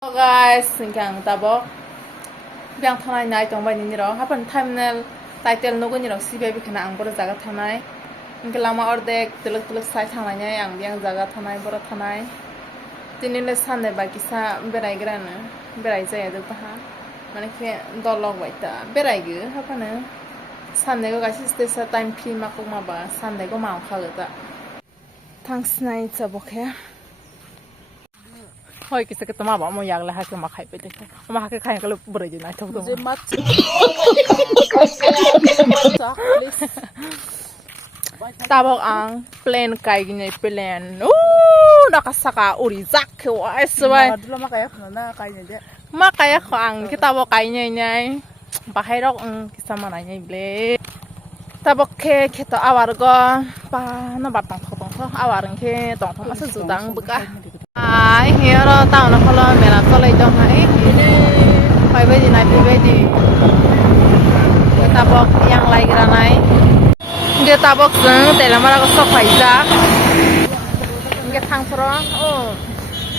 Hello guys, xin chào ta bố. Biang thonai nai tong bai ni ro. Hapan thumbnail title no gni ro si baby khana ang bora jaga thanai. Inke lama ordek tuluk sai thanai nai ang biang jaga thanai bora thanai. Tinile sande ba kisa berai grana. Berai jaya do taha. Mane ke dolog bai ta. Berai gu hapana. Sande go gasi stesa time free ma ko ma ba sande go ma kha ga. Thanks nai chabokhe. Hoi kisa kita ma ba mo yang la ha ke ma khai pe de ma ha ke khai ka lo bure ji na thok to mat tabok ang plan kai gi nei plan nakasaka uri jak ke wa swai ma kaya ko na kaya niya dia. ma kaya ko ang kita bo kai nei nei bahai rok kisa ma nai nei ble tabok ke kita awar go pa na ba tong thok awar ke tong thok ma sa judang buka ai hero tao nó không lo mẹ là có lấy cho hãy phải bây giờ này thì bây giờ người ta bọc yang lại cái này người ta bọc sừng để làm sao có sọc phải ra cái thang pro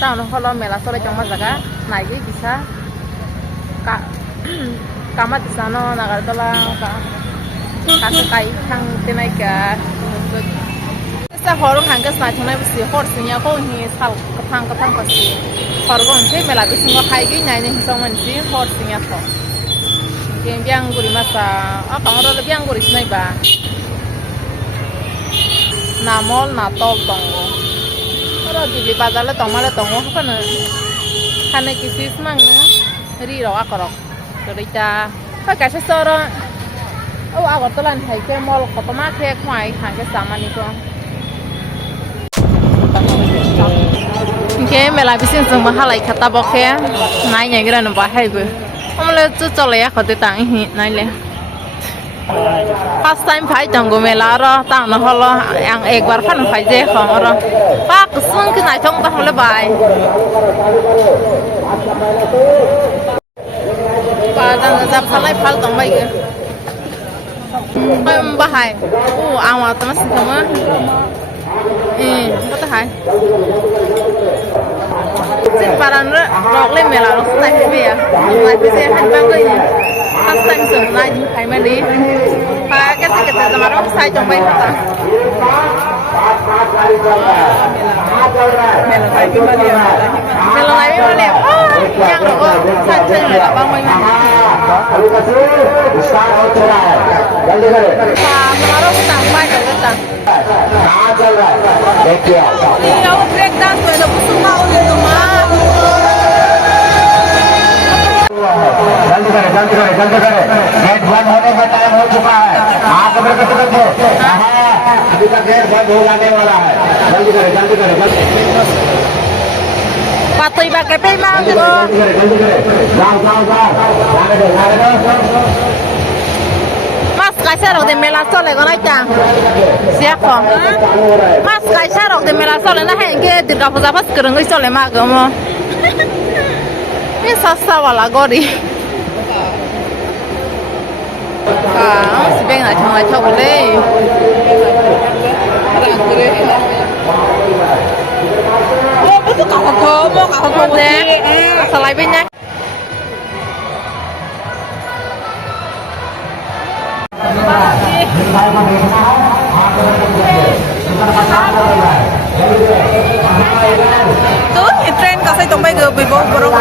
tao nó không lo mẹ là có lấy cho mà zaga này cái bisa cả kamat di sana nagar tola kasih kai thang tenai cả sa horong hangga sa thonai bisi hor sinya ko hi sal kathang pasi horgon the mela bisi ngo khai gi nai ni song man si hor sinya ko gen biang guri masa pangro le biang guri snai ba na mol na tol tongo ora dili badala tomale tongo kana khane kisis mang na ri ro akorok torita pa ka sa soro awat tolan thai ke mol khotoma the khwai hangga samani ko cái mẹ lại biết xin dùng mà hai lại khát bọc khe nãy nhà cái đó nó bảo hay bự hôm nay chú cho lấy khỏi tự tặng hi nãy lên first time phải chồng của mẹ là đó tặng nó họ lo ăn egg bar phân phải dễ không đó ba cái xương cái này trong ta không lấy bài và đang dập sang lại phal tổng bài cái em ba hai ăn vào tao xin không á có thể xin parang rok lên mẹ là nó sai cái gì à sai cái gì hành băng cái gì first time sửa lại những cái mà đi và cái gì cái mà nó sai trong mấy ta Mẹ là phải cái bao nhiêu? mẹ là lại bao nhiêu nhang rồi sai sai là bao nhiêu và mà nó tăng bay cái tăng đi đâu break dance rồi nó cũng xuống mau rồi mà जल्दी करें गेट बंद होने का टाइम हो चुका है आगे बढ़ के देखो अभी तक गेट बंद हो जाने वाला है जल्दी करें patay ba cái pe mang ko जल्दी करें जाओ mas cái xe rồi thì mẹ là sao lại có nói chàng xe không mas cái xe rồi thì mẹ là sao lại nó hẹn cái từ gặp ra phát cường cái sao lại mà cơ mà cái sao sao là có đi si bên này thằng này chọc đi Itu kau mau không thế sao lại bên nhá tuh ini tren kau saya tumpai ke bibo borok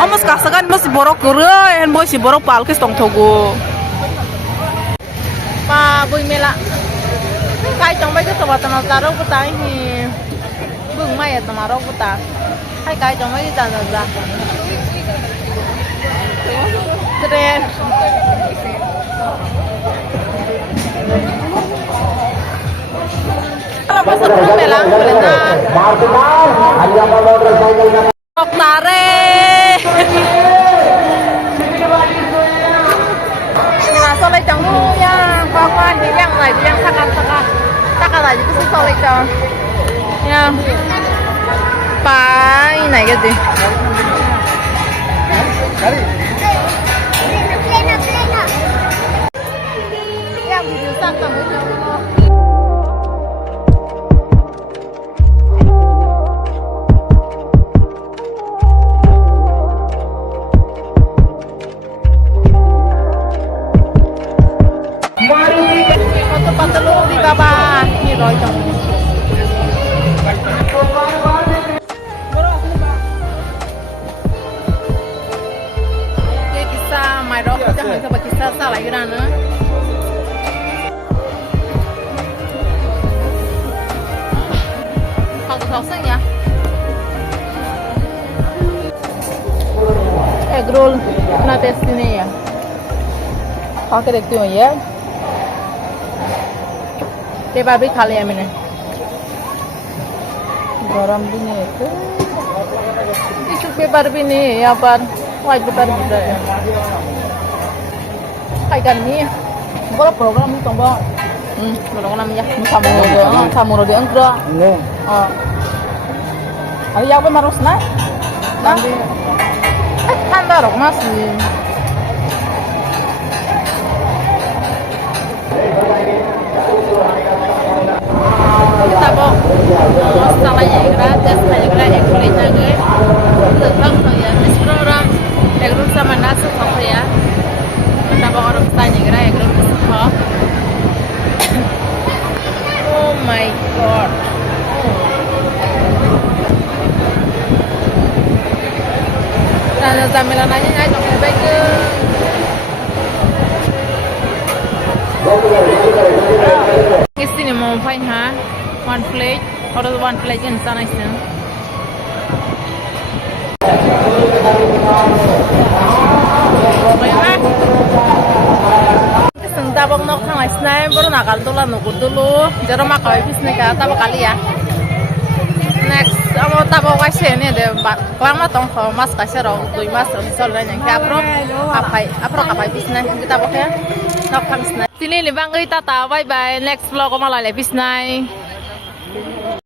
Almost kasakan masih borok guru, en boy si borok palkis tong togo. pa bui mela kai trong mấy cái tàu tàu tàu rau butta hi bưng mai tàu rau butta hai kai trong mấy cái tàu ra tren kalau pas sebelum mela belena tare sao lại chẳng thu nha qua thì đang này thì đang thắc lại cái sao lại cho nha ba này cái gì em thì sang tầm Kalau sausnya ya. Egg roll अपना टेस्टी नहीं है खा के देखती हूँ ये पेपर भी खा लिया मैंने गरम भी नहीं है टिश्यू पेपर भी नहीं है यहाँ पर व्हाइट पेपर भी है खाईกันนี่ก็program itu tombol program namanya kamu udah enggak ayo yang marus nah nanti 한다로 masih kita mau sama ya gratis saya kira ekolnya gue tentang ya this program ekol sama nasi apa ya kita mau orang tanya kira ekol apa oh my god Nah, tamilanannya aja dong, baik ke. Ini nih mau pakai ha, one plate, atau one plate yang sana itu. Baiklah. Sengta bang nok thang lain snack, baru nakal tuh nukur dulu. Jadi makai bisnis kata kali ya. Next. Amo tabo kasi ni de klama tong mas kasi ro dui mas ro sol na yang apro kapai bisna kita pakai nok pang sna tini libang kita ta bye bye next vlog ko malay bisna